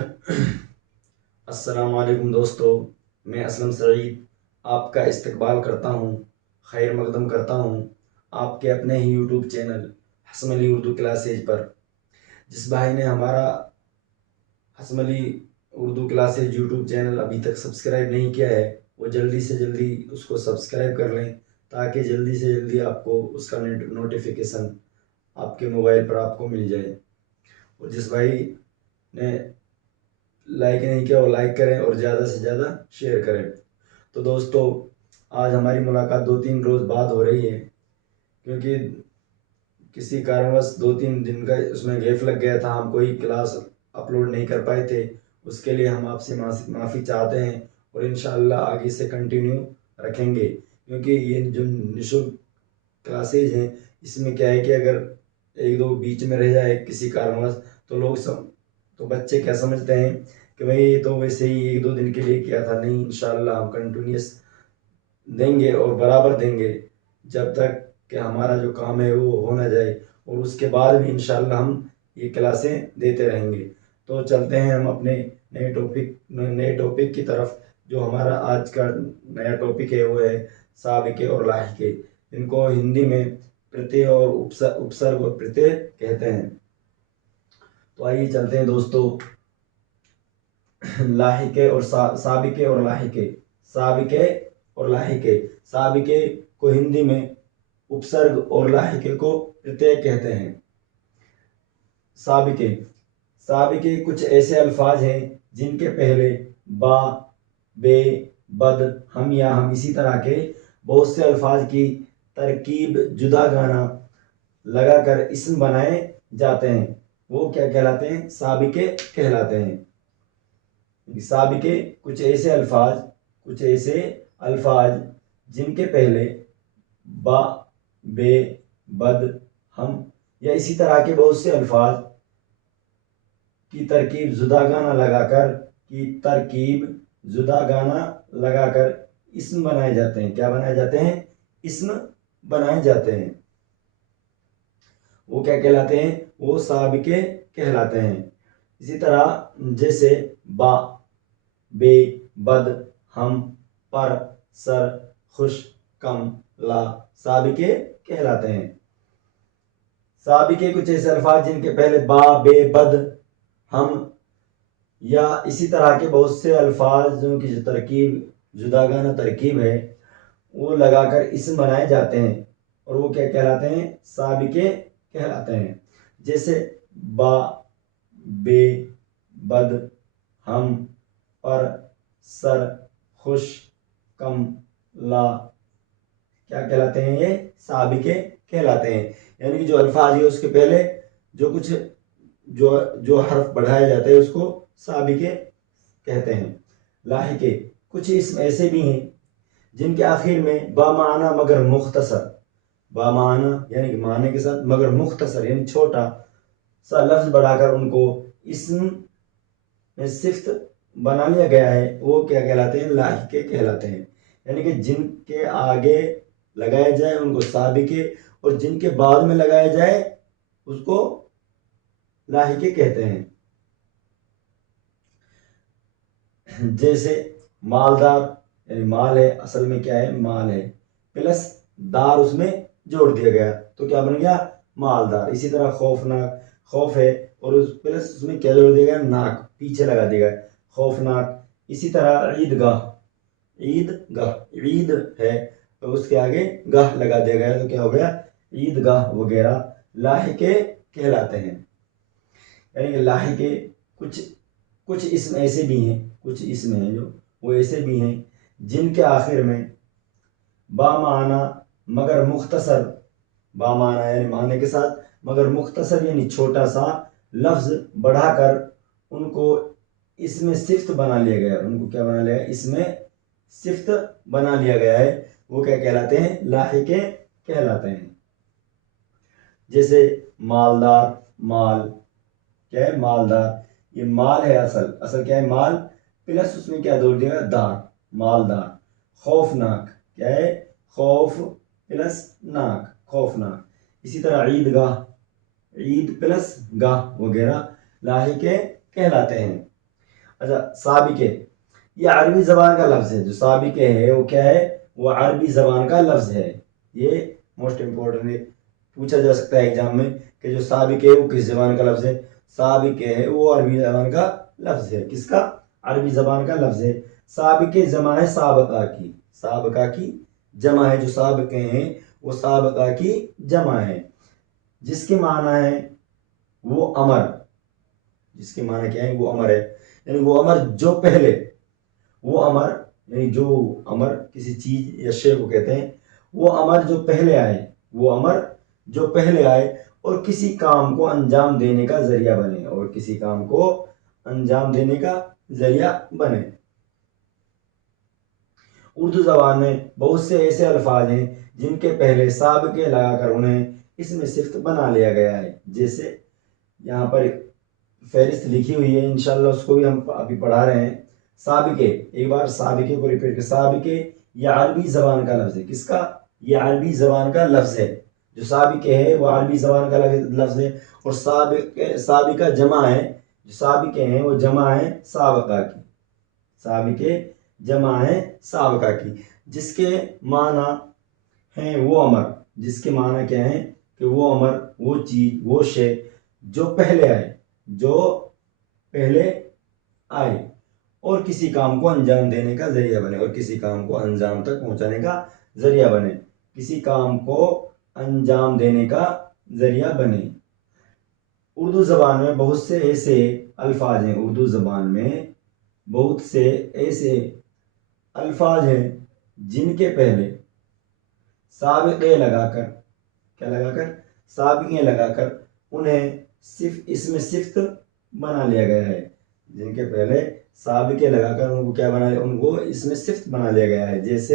अस्सलाम वालेकुम दोस्तों, मैं असलम सईद आपका इस्तकबाल करता हूँ, खैर मकदम करता हूँ आपके अपने ही यूट्यूब चैनल हसमली उर्दू क्लासेज पर। जिस भाई ने हमारा हसमली उर्दू क्लासेज यूट्यूब चैनल अभी तक सब्सक्राइब नहीं किया है, वो जल्दी से जल्दी उसको सब्सक्राइब कर लें, ताकि जल्दी से जल्दी आपको उसका नोटिफिकेशन आपके मोबाइल पर आपको मिल जाए। और जिस भाई ने लाइक नहीं किया वो लाइक करें और ज़्यादा से ज़्यादा शेयर करें। तो दोस्तों, आज हमारी मुलाकात 2-3 रोज़ बाद हो रही है, क्योंकि किसी कारणवश 2-3 दिन का उसमें गैप लग गया था, हम कोई क्लास अपलोड नहीं कर पाए थे। उसके लिए हम आपसे माफ़ी चाहते हैं और इंशाअल्लाह आगे से कंटिन्यू रखेंगे, क्योंकि ये जो निःशुल्क क्लासेज हैं इसमें क्या है कि अगर एक दो बीच में रह जाए किसी कारणवश तो बच्चे क्या समझते हैं कि भाई ये तो वैसे ही 1-2 दिन के लिए किया था। नहीं, इंशाल्लाह हम कंटिन्यूस देंगे और बराबर देंगे जब तक कि हमारा जो काम है वो हो ना जाए, और उसके बाद भी इंशाल्लाह हम ये क्लासें देते रहेंगे। तो चलते हैं हम अपने नए टॉपिक की तरफ। जो हमारा आज का नया टॉपिक है वो है साबिके और लाहिके। इनको हिंदी में प्रत्यय और उपसर्ग और प्रत्यय कहते हैं। तो आइए चलते हैं दोस्तों, लाहिके और साबिके और लाहिके। साबिके और लाहिके, साबिके को हिंदी में उपसर्ग और लाहिके को प्रत्यय कहते हैं। साबिके साबिके कुछ ऐसे अल्फाज हैं जिनके पहले बा, बे, बद, हम या हम इसी तरह के बहुत से अल्फाज की तरकीब जुदा गाना लगाकर इस्म बनाए जाते हैं। वो क्या कहलाते हैं? साबिके कहलाते हैं। साबिके कुछ ऐसे अल्फाज जिनके पहले बा, बे, बद, हम या इसी तरह के बहुत से अल्फाज की तरकीब जुदा गाना लगाकर इस्म बनाए जाते हैं। क्या बनाए जाते हैं? इस्म बनाए जाते हैं। वो क्या कहलाते हैं? वो साबिके कहलाते हैं। इसी तरह जैसे बा, बे, बद, हम, पर, सर, खुश, कम, ला साबिके कहलाते हैं। साबिके कुछ ऐसे अल्फाज जिनके पहले बा, बे, बद, हम या इसी तरह के बहुत से अल्फाजों की जो तरकीब जुदागाना तरकीब है वो लगाकर इस्म बनाए जाते हैं, और वो क्या कहलाते हैं? साबिके कहलाते हैं। जैसे बा, बे, बद, हम, पर, सर, खुश, कम, ला क्या कहलाते हैं? ये साबिके कहलाते हैं। यानी कि जो अल्फाज है उसके पहले जो जो हर्फ बढ़ाया जाता है उसको साबिके कहते हैं। लाहिके कुछ इसम ऐसे भी हैं जिनके आखिर में बामाना मगर मुख्तसर, बामाना यानी कि माने के साथ मगर मुख्तसर यानी छोटा सा लफ्ज बढ़ाकर उनको इस्म में सिफ्त बना लिया गया है, वो क्या कहलाते हैं? लाहिके कहलाते हैं। यानी कि जिनके आगे लगाया जाए उनको साबिके, और जिनके बाद में लगाया जाए उसको लाहिके कहते हैं। जैसे मालदार यानी माल है, असल में क्या है? माल है, प्लस दार उसमें जोड़ दिया गया तो क्या बन गया? मालदार। इसी तरह खौफनाक, खौफ है और उस प्लस उसमें क्या जोड़ दिया गया? नाक, पीछे लगा दिया गया, खौफनाक। इसी तरह ईदगाह, ईद है तो उसके आगे गाह लगा दिया गया तो क्या हो गया? ईदगाह वगैरह लाहिके कहलाते हैं। यानी कि लाहिके कुछ इसम ऐसे भी हैं, कुछ इसम हैं जो वो ऐसे भी हैं जिनके आखिर में बामाना मगर मुख्तसर, बामाना यानी माने के साथ, मगर मुख्तसर यानी छोटा सा लफ्ज बढ़ाकर उनको इसमें सिफ्त बना लिया गया। उनको क्या बना लिया? इसमें सिफ्त बना लिया गया है, वो क्या कहलाते हैं? लाहिके कहलाते हैं। जैसे मालदार, माल क्या है? मालदार, ये माल है, असल क्या है? माल, प्लस उसमें क्या जोड़ दिया? दार, मालदार। खौफनाक क्या है? खौफ प्लस नाक, खौफनाक। इसी तरह ईदगाह, ईद प्लस गाह वगैरह लाहिके कहलाते हैं। अच्छा, साबिके, ये अरबी जबान का लफ्ज है। जो साबिके है वो क्या है, वो अरबी जबान का लफ्ज है। ये मोस्ट इंपॉर्टेंट है, पूछा जा सकता है एग्जाम में कि जो साबिके है वो किस जबान का लफ्ज है। साबिके है वो अरबी जबान का लफ्ज है। किसका, अरबी जबान का लफ्ज है। साबिके जमा है साबका की, साबका की जमा है। जो साबिके हैं वो साबका की जमा है, जिसके माना है वो अमर, जिसके माना क्या है, वो अमर है, यानी वो अमर जो पहले, वो अमर यानी जो अमर किसी चीज या शे को कहते हैं, वो अमर जो पहले आए, वो अमर जो पहले आए और किसी काम को अंजाम देने का जरिया बने, और किसी काम को अंजाम देने का जरिया बने। उर्दू जबान में बहुत से ऐसे अल्फाज हैं जिनके पहले साबिके लगाकर उन्हें इसमें सिफ्त बना लिया गया है। जैसे यहाँ पर फहरिस्त लिखी हुई है, इंशाल्लाह उसको भी हम अभी पढ़ा रहे हैं। साबिके, एक बार साबिके को रिपीट कर, साबिके यह अरबी जबान का लफ्ज है। किसका, यह अरबी जबान का लफ्ज है। जो साबिके है वो अरबी जबान का लफ्ज है, और साबिका जमा है। जो साबिके हैं वो जमा है साबका की, साबिके जमा है साबका की, जिसके माना है वो अमर, जिसके माना क्या है कि वो अमर, वो चीज, वो शे जो पहले आए, जो पहले आए और किसी काम को अंजाम देने का जरिया बने, और किसी काम को अंजाम तक पहुंचाने का जरिया बने, किसी काम को अंजाम देने का जरिया बने। उर्दू जबान में बहुत से ऐसे अल्फाज हैं, उर्दू जबान में बहुत से ऐसे अल्फाज हैं जिनके पहले साबिक़े लगाकर, क्या लगाकर, साबिक़े लगाकर उन्हें सिर्फ इसमें सिफ्त बना लिया गया है। जिनके पहले साबिक़े लगाकर उनको क्या बना लिया, उनको इसमें सिफ्त बना लिया गया है। जैसे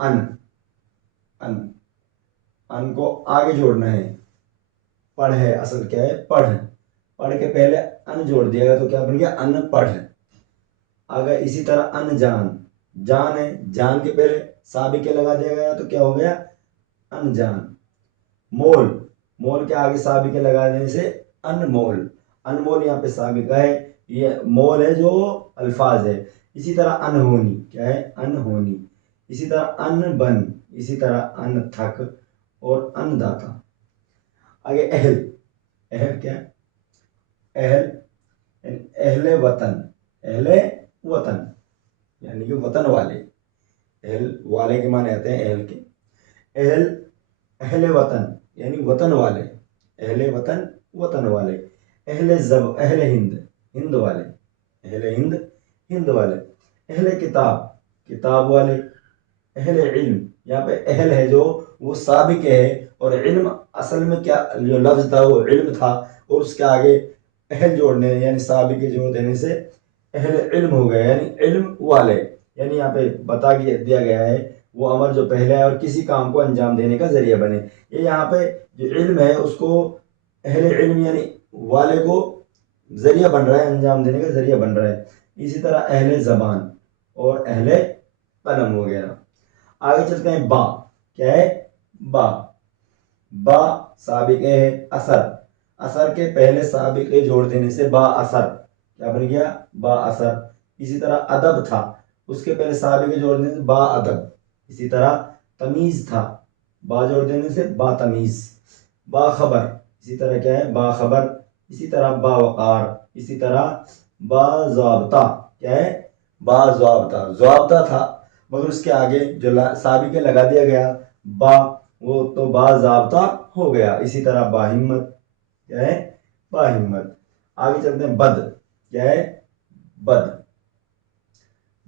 अन, अन, अन को आगे जोड़ना है, पढ़ है, असल क्या है, पढ़, पढ़ के पहले अन जोड़ दिया गया तो क्या बन गया, अनपढ़। अगर इसी तरह अनजान, जान है, जान के पहले साबिके लगा दिया गया तो क्या हो गया, अनजान। मोल, मोल के आगे साबिके लगा देने से अनमोल, अनमोल यहाँ पे साबिका है, ये मोल है जो अल्फाज है। इसी तरह अनहोनी, क्या है, अनहोनी। इसी तरह अनबन, इसी तरह अनथक और अन्नदाता। आगे अहल, अहल क्या, अहल अहले वतन, अहले वतन यानी कि वतन वाले, अहल वाले के माने आते हैं अहल के। अहल, अहले वतन यानी वतन वाले, अहले वतन वतन वाले। अहले जब, अहले हिंद, हिंद वाले, अहले हिंद, हिंद वाले। अहले किताब, किताब वाले। अहले इल्म, यहाँ पे अहल है जो वो साबिक है, और इल्म असल में क्या जो लफ्ज था वो इल्म था, और उसके आगे अहल जोड़ने यानी साबिक जोड़ देने से अहले इल्म हो गया, यानी इल्म वाले। यानी यहाँ पे बता दिया गया है वो अमर जो पहले है और किसी काम को अंजाम देने का जरिया बने। ये यहाँ पे जो इल्म है उसको अहले इल्म यानी वाले को जरिया बन रहा है, अंजाम देने का जरिया बन रहा है। इसी तरह अहले जबान और अहले कलम हो गया। आगे चलते हैं, बा, क्या है, बा, बा साबिक है असर, असर के पहले साबिक जोड़ देने से बा असर, क्या बन गया, बा असर। इसी तरह अदब था, उसके पहले साबिक जोड़ देने से बा अदब। इसी तरह तमीज था, बा जोड़ देने से बा तमीज। बा खबर, इसी तरह क्या है, बा खबर। इसी तरह बा वकार, इसी तरह बा ज़ाब्ता, क्या है, बा ज़ाब्ता, ज़ाब्ता था मगर उसके आगे जो साबिके लगा दिया गया बा, वो तो बा ज़ाब्ता हो गया। इसी तरह बाहिम्मत, क्या है, बाहिम्मत। आगे चलते हैं, बद, क्या है, बद।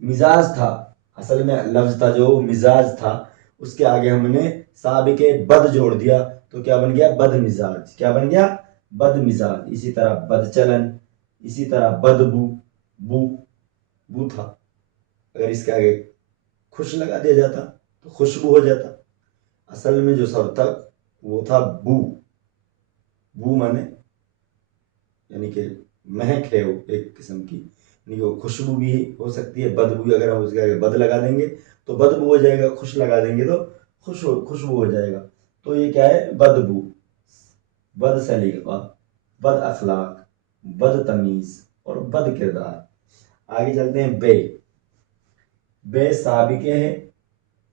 मिजाज था, असल में लफ्ज था जो मिजाज था, उसके आगे हमने साबिके बद जोड़ दिया तो क्या बन गया, बद मिजाज, क्या बन गया, बद मिजाज। इसी तरह बदचलन, इसी तरह बदबू, बू, बू था, अगर इसके आगे खुश लगा दिया जाता तो खुशबू हो जाता। असल में जो शब्द था वो था बू, बू माने यानी कि महक है वो एक किस्म की, यानी वो खुशबू भी हो सकती है, बदबू भी। अगर हम उसके आगे बद लगा देंगे तो बदबू हो जाएगा, खुश लगा देंगे तो खुशबू हो जाएगा। तो ये क्या है, बदबू, बद सलीका, बद अखलाक, बद तमीज और बद किरदार। आगे चलते हैं बे। बे साबिके है,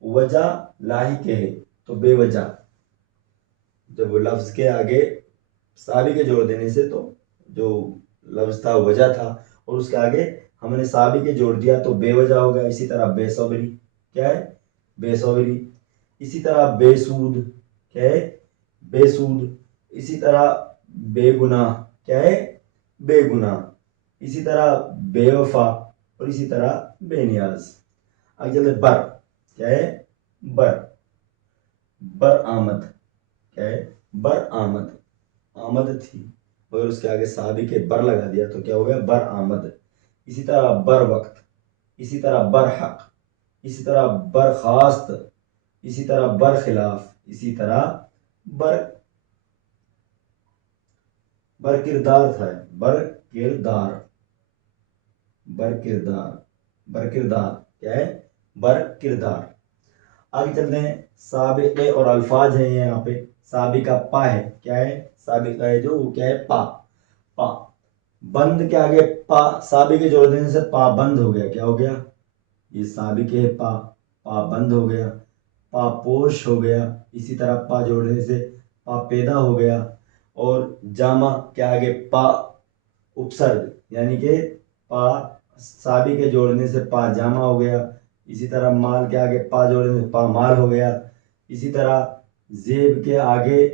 वजह लाहिके है, तो बेवजह। जब लफ्ज के आगे साबिके जोड़ देने से, तो जो लफ्ज था वजह था, और उसके आगे हमने साबिके जोड़ दिया तो बेवजह हो गया। इसी तरह बेसब्री, क्या है? बेसब्री। इसी तरह बेसूद, क्या है? बेसूद। इसी तरह बेगुनाह, क्या है? बेगुनाह। इसी तरह बेवफा, और इसी तरह बेनियाज। आगे चलते बर, क्या है? बर। बर आमद, क्या है? बर आमद। आमद थी मगर उसके आगे साबिके बर लगा दिया तो क्या हो गया? बर आमद। इसी तरह बर वक्त, इसी तरह बर हक, इसी तरह बरखास्त, इसी तरह बर खिलाफ, इसी तरह बर बर किरदार था। बर किरदार, बर किरदार, बर किरदार, क्या है? बर किरदार। आगे चलते हैं साबिक़े और अल्फाज है यहाँ पे। साबिका पा है, क्या है? साबिका है जो, क्या है? पा। पा बंद के आगे पा साबिके जोड़ देने से पा बंद हो गया। क्या हो गया? ये साबिके है पा, पा बंद हो गया। पापोश हो गया। इसी तरह पा जोड़ने से पा पैदा हो गया। और जामा के आगे पा उपसर्ग, यानी कि पा साबी के जोड़ने से पा जामा हो गया। इसी तरह माल के आगे पा जोड़ने से पा माल हो गया। इसी तरह जेब के आगे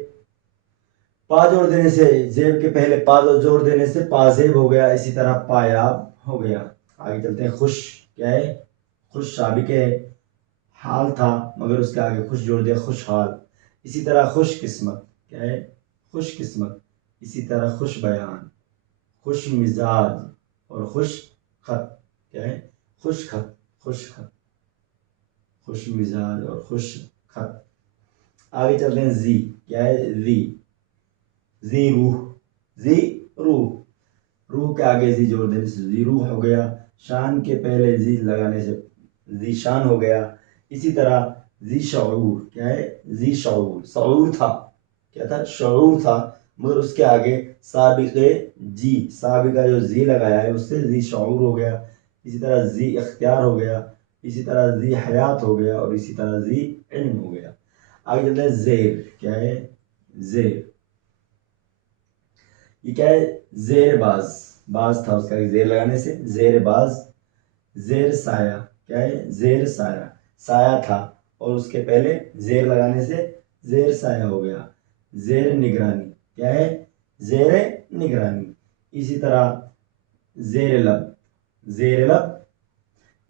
पा जोड़ देने से, जेब के पहले पा जोड़ देने से पाजेब हो गया। इसी तरह पायाब हो गया। आगे चलते हैं खुश, क्या है? खुश साबिक है, हाल था मगर उसके आगे खुश जोड़ दिया, खुशहाल। इसी तरह खुश किस्मत, क्या है? खुश किस्मत। इसी तरह खुश बयान, खुश मिजाज, और खुश खत, क्या है? खुश खत, खुश खत, खुश मिजाज और खुश खत। आगे चलते हैं जी, क्या है? जी रूह, जी रूह। रूह के आगे जी जोड़ देने से जी रूह हो गया। शान के पहले जी लगाने से जी शान हो गया। इसी तरह जी शऊर, क्या है? जी शऊर। शऊर था, क्या था? शऊर था मगर उसके आगे साबिक़े जी, साबिका जो जी लगाया है उससे जी शऊर हो गया। इसी तरह जी इख्तियार हो गया। इसी तरह जी हयात हो गया। और इसी तरह जी इल्म हो गया। आगे चलते हैं जेर, क्या है? जेर। ये क्या है? जेर बाज, बाज था उसका जेर लगाने से जेर बाज। जेर साया, क्या है? जेर साया, साया था और उसके पहले जेर लगाने से जेर साया हो गया। जेर निगरानी, क्या है? जेर निगरानी। इसी तरह जेर लब, जेर लब।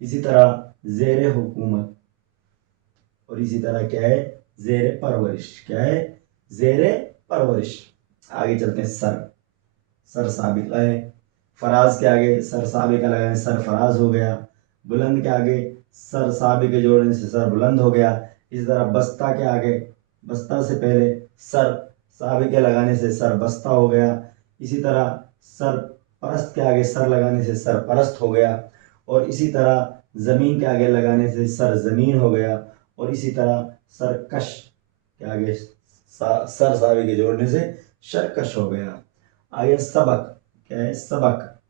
इसी तरह जेर हुकूमत। और इसी तरह क्या है? जेर परवरिश, क्या है? जेर परवरिश। आगे चलते हैं सर, सर साबिका है। फराज के आगे सर साबिका लगाने सर फराज हो गया। बुलंद के आगे सर साबिके जोड़ने से सर बुलंद हो गया। इसी तरह बस्ता के आगे बस्ता से पहले सर साबिके लगाने से सर बस्ता हो गया। इसी तरह सर परस्त के आगे सर लगाने से सर परस्त हो गया। और इसी तरह ज़मीन के आगे लगाने से सर ज़मीन हो गया। और इसी तरह सरकश के आगे सर साबिके जोड़ने से शरकश हो गया। आगे सबक, क्या है? सबक,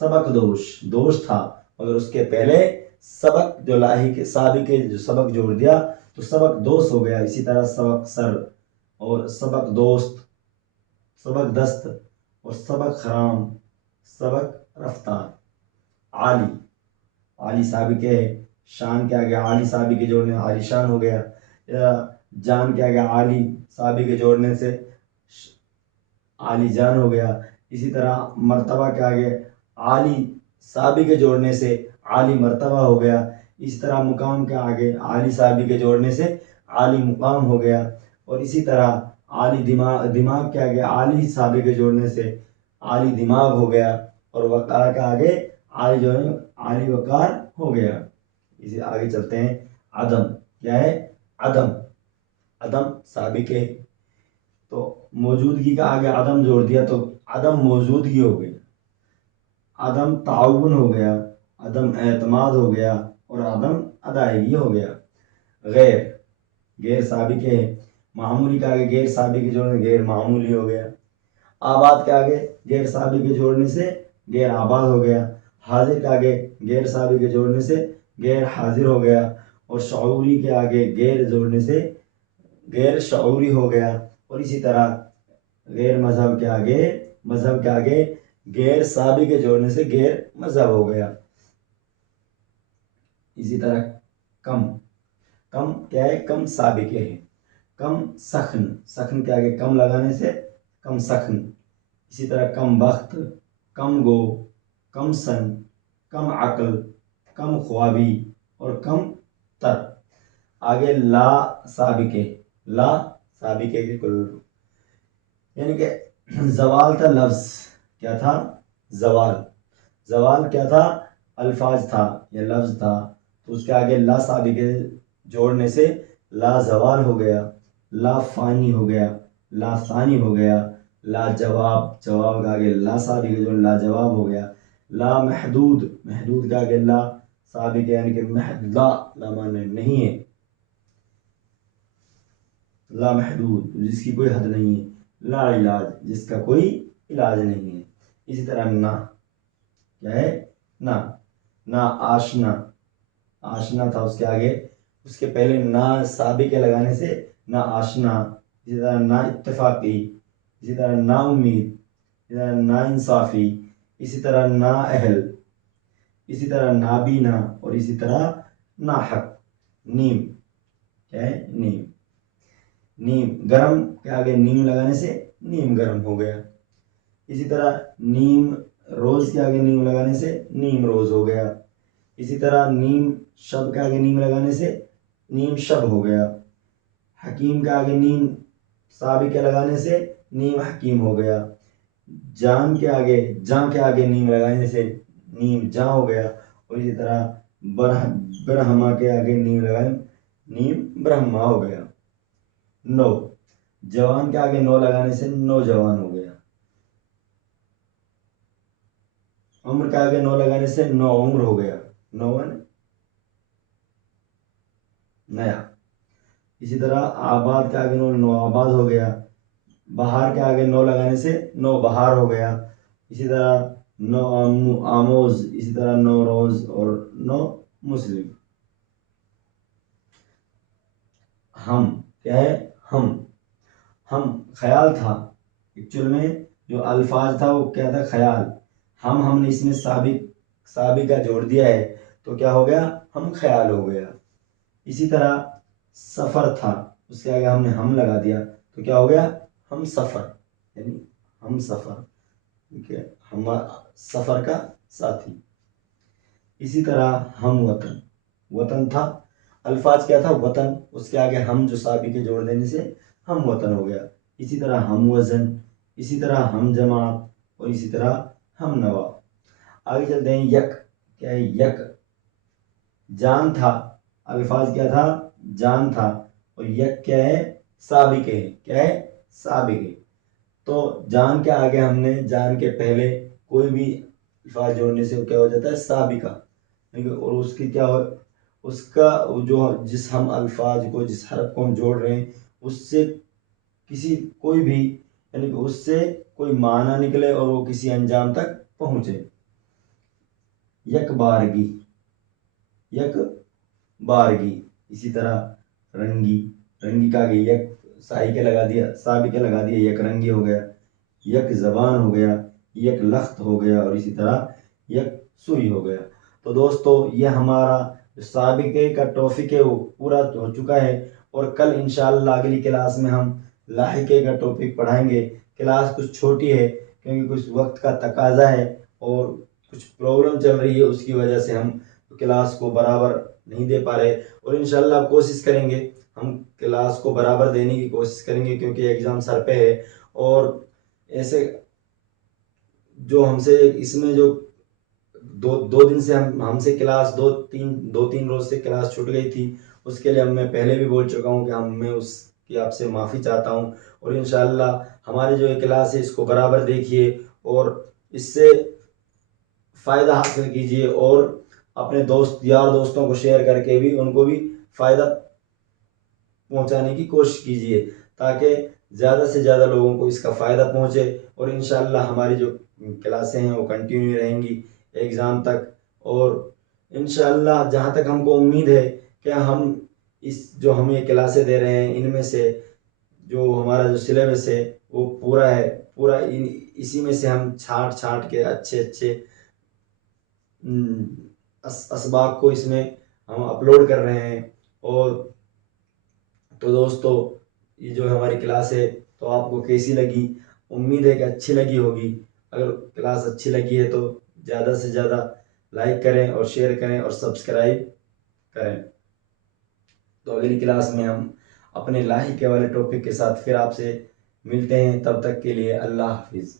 सबक दोष, दोष था मगर उसके पहले सबक जो लाही के साबी के जो सबक जोड़ दिया तो सबक दोष हो गया। इसी तरह सबक सर, और सबक दोस्त, सबक दस्त, और सबक खराम, सबक रफ्तार। आली, आली साबी के शान के आगे आली साबी के जोड़ने आली शान हो गया। या जान के आगे आली साबी के जोड़ने से आली जान हो गया। इसी तरह मर्तबा के आगे आली साबी के जोड़ने से आली मर्तबा हो गया। इस तरह मुकाम के आगे आली साबी के जोड़ने से आली मुकाम हो गया। और इसी तरह आली दिमाग, दिमाग के आगे आली साबी के जोड़ने से आली दिमाग हो गया। और वकार के आगे आली जो है आली वकार हो गया। इसे आगे चलते हैं अदम, क्या है? अदम, अदम साबी के तो मौजूदगी का आगे अदम जोड़ दिया तो अदम मौजूदगी हो गई। अदम ताउन हो गया, अदम एतमाद हो गया, और अदम अदायगी हो गया। गैर, गैर साबिक है। मामूली के आगे गैर साबिक के जोड़ने गैर मामूली हो गया। आबाद के आगे गैर साबिक के जोड़ने से गैर आबाद हो गया। हाजिर के आगे गैर साबिक के जोड़ने से गैर हाजिर हो गया, और शऊरी के आगे गैर जोड़ने से गैर शऊरी हो गया, और इसी तरह गैर मजहब के आगे गैर साबिक के जोड़ने से गैर मजहब हो गया। इसी तरह कम क्या है, कम साबिक है। कम सखन के आगे कम लगाने से कम सखन। इसी तरह कम बख्त, कम गो, कम सन, कम अक्ल, कम ख्वाबी और कम तर। आगे ला साबिके के कुल, यानी कि जवाल था लफ्ज, क्या था, जवाल क्या था, अल्फाज था या लफ्ज था, तो उसके आगे ला साबिके जोड़ने से ला जवाल हो गया, ला फानी हो गया, ला सानी हो गया, ला जवाब के आगे ला साबिक जो ला जवाब हो गया, ला महदूद के आगे ला साबिक यानी कि ला माने नहीं है, ला महदूद जिसकी कोई हद नहीं है, ला इलाज जिसका कोई इलाज नहीं है। इसी तरह ना क्या है, ना आशना था, उसके आगे उसके पहले ना साबिक लगाने से ना आशना। इसी तरह ना इत्तेफाकी, इसी तरह ना उम्मीद, इसी तरह ना इंसाफी, इसी तरह ना अहल, इसी तरह नाबीना और इसी तरह ना हक। नीम क्या है, नीम गरम के आगे नीम लगाने से नीम गरम हो गया। इसी तरह नीम रोज के आगे नीम लगाने से नीम रोज हो गया। इसी तरह नीम शब के आगे नीम लगाने से नीम शब हो गया। हकीम के आगे नीम साबिक के लगाने से नीम हकीम हो गया। जान के आगे नीम लगाने से नीम जा हो गया। और इसी तरह ब्रह्मा के आगे नीम लगाने नीम ब्रह्मा हो गया। नो जवान के आगे नो लगाने से नौजवान हो गया। उम्र के आगे नो लगाने से नौ उम्र हो गया, नौवन नया। इसी तरह आबाद के आगे नो आबाद हो गया। बहार के आगे नो लगाने से नो बहार हो गया। इसी तरह नो आमोज, इसी तरह नो रोज और नो मुस्लिम। हम क्या है, हम ख्याल था, एक्चुअल में जो अल्फाज था वो क्या था, ख्याल। हमने इसमें साबिक का जोड़ दिया है तो क्या हो गया, हम ख्याल हो गया। इसी तरह सफर था, उसके आगे हमने हम लगा दिया तो क्या हो गया, हम सफर, यानी हम सफर, ठीक है, हम सफर का साथी। इसी तरह हम वतन था, अल्फाज क्या था, वतन, उसके आगे हम जो साबिक के जोड़ देने से हम वतन हो गया। इसी तरह हम वजन, इसी तरह हम जमात और इसी तरह हम नवा। आगे चलते हैं, यक क्या है, यक जान था, अल्फाज क्या था, जान था, और यक क्या है, साबिक है, क्या है, साबिक है। तो जान के आगे हमने जान के पहले कोई भी अल्फाज जोड़ने से क्या हो जाता है, साबिका, और उसकी क्या हो, उसका जो जिस हम अल्फाज को जिस हरफ को हम जोड़ रहे हैं उससे कोई भी यानी कि उससे कोई माना निकले और वो किसी अंजाम तक पहुंचे। यक बारगी, इसी तरह रंगी का आगे यक साबिके लगा दिया, यक रंगी हो गया। यक जबान हो गया, यक लख्त हो गया और इसी तरह यक सुई हो गया। तो दोस्तों ये हमारा साबिके का टॉपिक है वो पूरा हो चुका है, और कल इंशाअल्लाह अगली क्लास में हम लाहिके का टॉपिक पढ़ाएंगे। क्लास कुछ छोटी है क्योंकि कुछ वक्त का तकाजा है और कुछ प्रॉब्लम चल रही है, उसकी वजह से हम क्लास को बराबर नहीं दे पा रहे, और इंशाअल्लाह कोशिश करेंगे, हम क्लास को बराबर देने की कोशिश करेंगे क्योंकि एग्ज़ाम सर पे है। और ऐसे जो हमसे इसमें जो दो दिन से हमसे क्लास दो तीन रोज से क्लास छूट गई थी, उसके लिए मैं पहले भी बोल चुका हूँ कि मैं उसकी आपसे माफ़ी चाहता हूँ। और इंशाअल्लाह हमारी जो ये क्लास है इसको बराबर देखिए और इससे फ़ायदा हासिल कीजिए, और अपने यार दोस्तों को शेयर करके भी उनको भी फ़ायदा पहुंचाने की कोशिश कीजिए ताकि ज़्यादा से ज़्यादा लोगों को इसका फ़ायदा पहुंचे। और इंशाअल्लाह हमारी जो क्लासें हैं वो कंटिन्यू रहेंगी, एग्ज़ाम तक। और इंशाअल्लाह जहाँ तक हमको उम्मीद है कि हम इस जो हम ये क्लासें दे रहे हैं इनमें से जो हमारा जो सिलेबस है वो पूरा है, पूरा इसी में से हम छांट छांट के अच्छे अच्छे असबाक को इसमें हम अपलोड कर रहे हैं। और तो दोस्तों ये जो हमारी क्लास है तो आपको कैसी लगी, उम्मीद है कि अच्छी लगी होगी। अगर क्लास अच्छी लगी है तो ज़्यादा से ज़्यादा लाइक करें और शेयर करें और सब्सक्राइब करें। तो अगली क्लास में हम अपने लाही के वाले टॉपिक के साथ फिर आपसे मिलते हैं, तब तक के लिए अल्लाह हाफिज़।